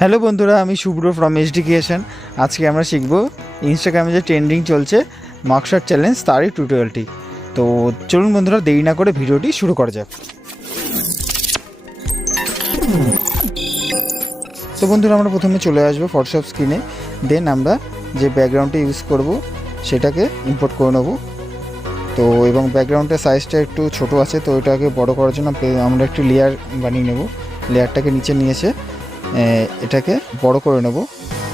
Hello বন্ধুরা, আমি শুভ্র from HD creation. আজকে আমরা শিখব ইনস্টাগ্রামে যে ট্রেন্ডিং চলছে মাগশট চ্যালেঞ্জ, তারই টিউটোরিয়ালটি। তো চলুন বন্ধুরা, দেরি না করে ভিডিওটি শুরু করা যাক। তো বন্ধুরা, আমরা প্রথমে চলে আসবো ফটোশপ স্ক্রিনে। দেন আমরা যে ব্যাকগ্রাউন্ডটা ইউজ করব সেটাকে ইম্পোর্ট করে নেব। তো এবং ব্যাকগ্রাউন্ডের সাইজটা একটু ছোট আছে, তো এটাকে বড় করার জন্য আমরা একটি লেয়ার বানিয়ে নেব। লেয়ারটাকে নিচে নিয়ে এসে এটাকে বড় করে নেব।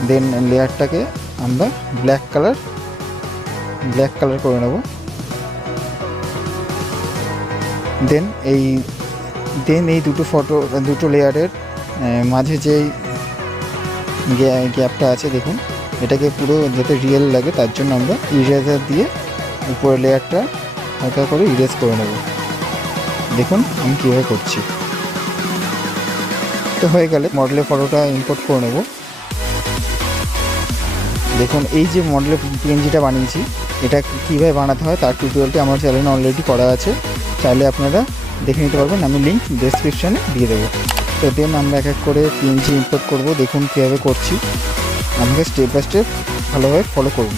দেন লেয়ারটাকে আমরা ব্ল্যাক কালার করে নেব। দেন এই দুটো লেয়ারের মাঝে যেই গ্যাপটা আছে, দেখুন, এটাকে পুরো যাতে রিয়েল লাগে তার জন্য আমরা ইরেজার দিয়ে উপরের লেয়ারটা হালকা করে ইরেজ করে নেব। দেখুন আমি কীভাবে করছি। তো হয়ে গেলে মডেলের ফটোটা ইম্পোর্ট করে নেব। দেখুন এই যে মডেলের পিএনজিটা বানিয়েছি, এটা কীভাবে বানাতে হয় তার টিউটোরিয়ালটি আমার চ্যানেলে অলরেডি করা আছে, চাইলে আপনারা দেখে নিতে পারবেন। আমি লিঙ্ক ডেসক্রিপশানে দিয়ে দেবো। তো দেন আমরা এক এক করে পিএনজি ইম্পোর্ট করব। দেখুন কীভাবে করছি, আমাকে স্টেপ বাই স্টেপ ভালোভাবে ফলো করুন।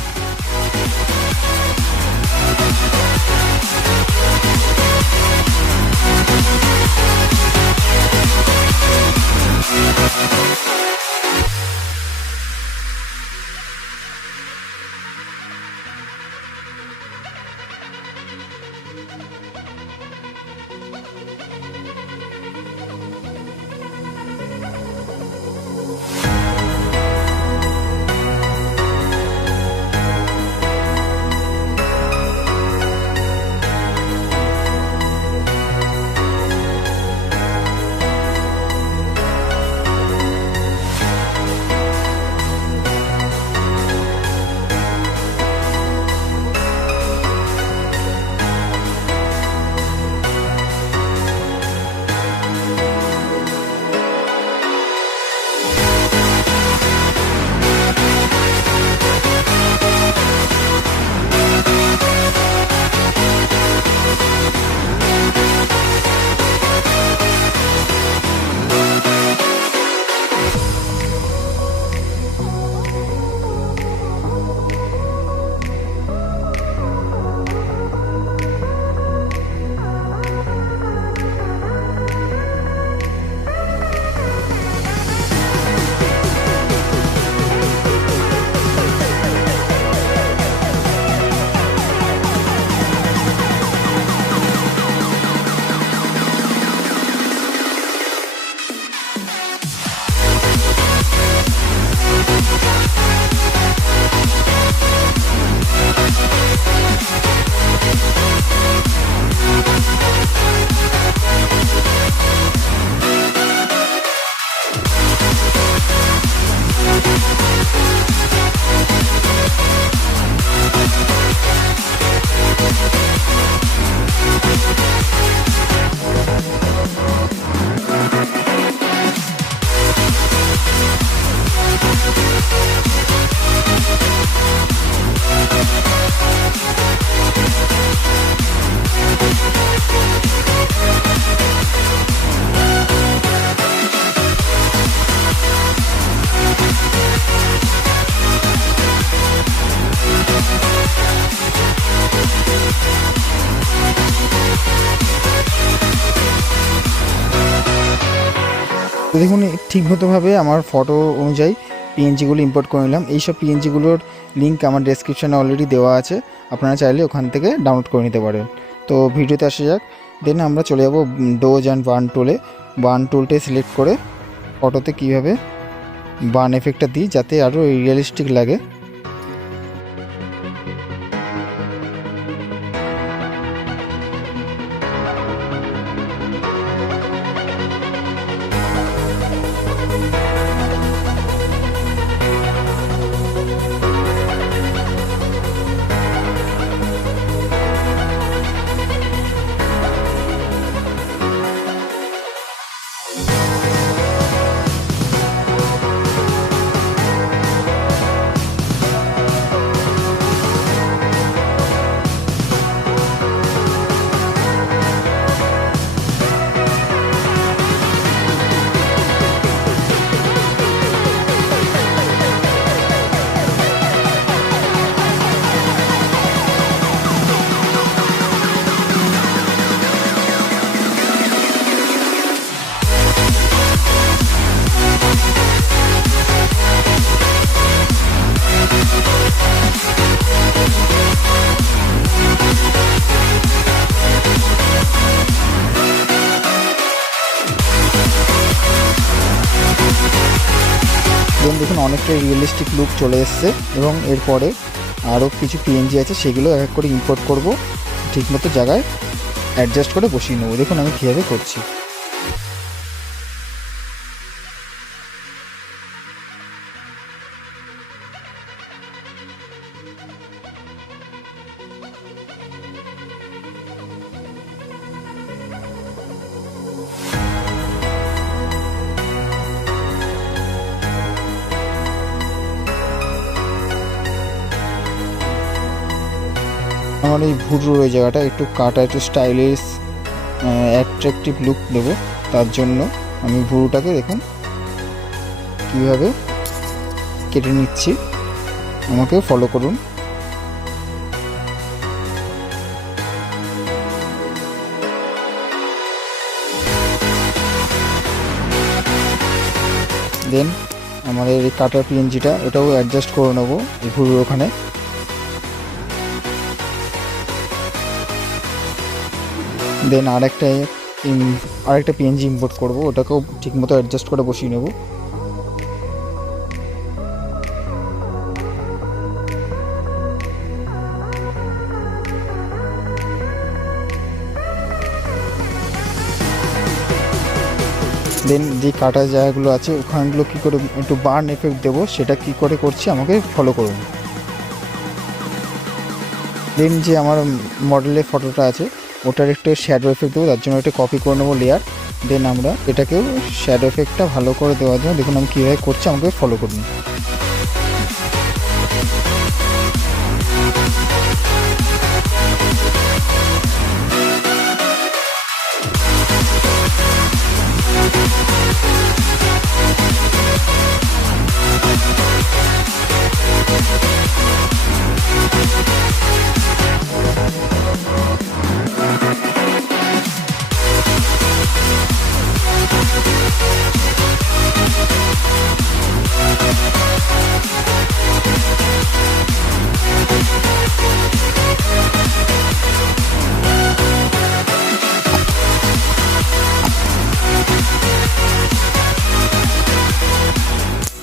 তো দেখুন ঠিকমতোভাবে আমার ফটো অনুযায়ী পিএনজিগুলো ইম্পোর্ট করে নিলাম। এইসব পিএনজিগুলোর লিঙ্ক আমার ডেসক্রিপশানে অলরেডি দেওয়া আছে, আপনারা চাইলে ওখান থেকে ডাউনলোড করে নিতে পারেন। তো ভিডিওতে আসা যাক। দেন আমরা চলে যাব ডোজ অ্যান্ড বার্ন টুলে। বার্ন টুলটা সিলেক্ট করে ফটোতে কীভাবে বার্ন এফেক্টটা দিই যাতে আরও রিয়েলিস্টিক লাগে। দেখুন অনেকটা রিয়েলিস্টিক লুক চলে এসছে। এবং এরপরে আরও কিছু পিএনজি আছে, সেগুলো এক এক করে ইম্পোর্ট করব, ঠিকমতো জায়গায় অ্যাডজাস্ট করে বসিয়ে নেবো। দেখুন আমি কীভাবে করছি। আমার এই ভুরুর ওই জায়গাটা একটু কাটা, একটু স্টাইলিশ অ্যাট্রাকটিভ লুক দেবো, তার জন্য আমি ভুরুটাকে দেখুন কীভাবে কেটে নিচ্ছি। আমাকে ফলো করুন। দেন আমাদের এই কাটার পিএনজিটা এটাও অ্যাডজাস্ট করে নেবো এই ভুরুর ওখানে। দেন আরেকটা পিএনজি ইম্পোর্ট করব, ওটাকেও ঠিকমতো অ্যাডজাস্ট করে বসিয়ে নেব। দেন যে কাটা জায়গাগুলো আছে ওখানগুলো কী করে একটু বার্ন এফেক্ট দেবো, সেটা কি করে করছি আমাকে ফলো করুন। দেন যে আমার মডেলের ফটোটা আছে ওটার একটু শ্যাডো এফেক্ট দেবো, তার জন্য একটা কপি করে নেবো লেয়ার। দেন আমরা এটাকেও শ্যাডো এফেক্টটা ভালো করে দেওয়ার জন্য দেখুন আমি কীভাবে করছি, আমাকে ফলো করুন।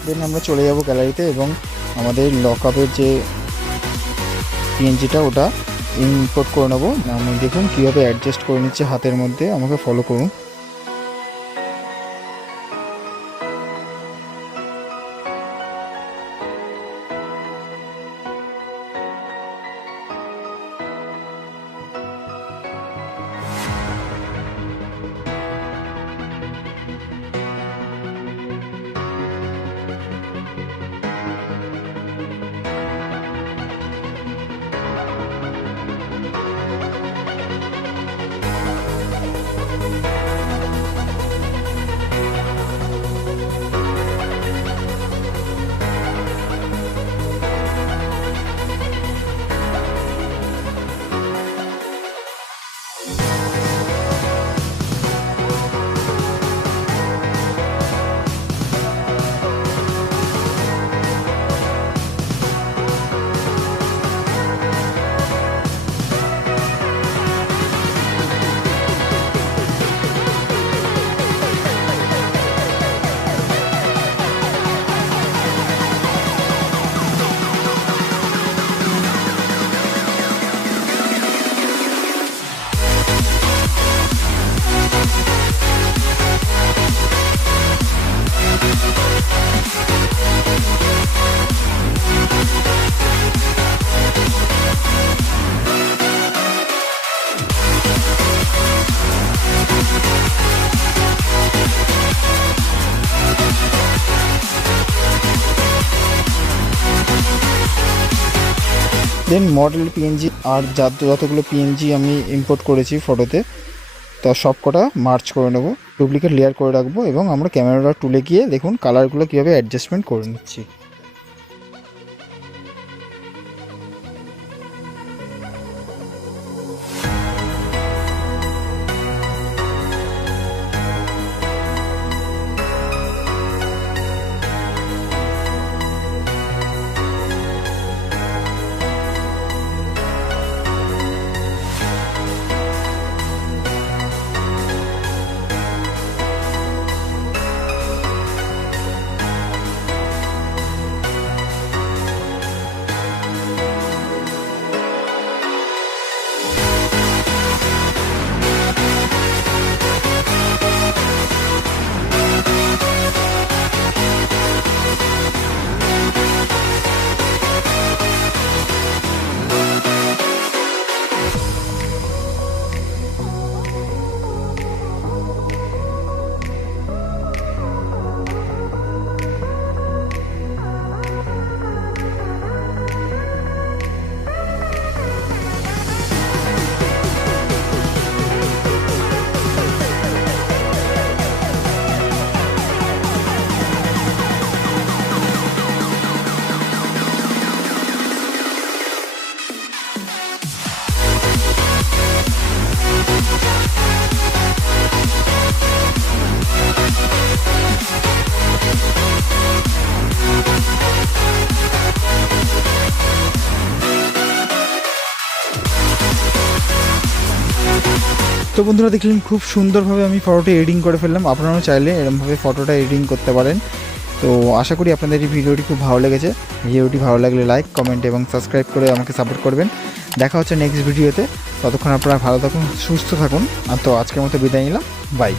দেন আমরা চলে যাব গ্যালারিতে এবং আমাদের লকআপের যে পিএনজিটা ওটা ইম্পোর্ট করে নেবো। আমি দেখুন কীভাবে অ্যাডজাস্ট করে নিচ্ছে হাতের মধ্যে, আমাকে ফলো করুন। দেন মডেল পিএনজি আর যতগুলো পিএনজি আমি ইম্পোর্ট করেছি ফটোতে, তা সব কটা মার্চ করে নেবো, ডুপ্লিকেট লেয়ার করে রাখবো এবং আমরা ক্যামেরাটা তুলে গিয়ে দেখুন কালারগুলো কীভাবে অ্যাডজাস্টমেন্ট করে নিচ্ছি। তো বন্ধুরা দেখলেন খুব সুন্দরভাবে আমি ফটোটা এডিটিং করে ফেললাম। আপনারাও চাইলে এরকমভাবে ফটোটা এডিটিং করতে পারেন। তো আশা করি আপনাদের এই ভিডিওটি খুব ভালো লেগেছে। ভিডিওটি ভালো লাগলে লাইক, কমেন্ট এবং সাবস্ক্রাইব করে আমাকে সাপোর্ট করবেন। দেখা হচ্ছে নেক্সট ভিডিওতে। ততক্ষণ আপনারা ভালো থাকুন, সুস্থ থাকুন। আর তো আজকের মতো বিদায় নিলাম, বাই।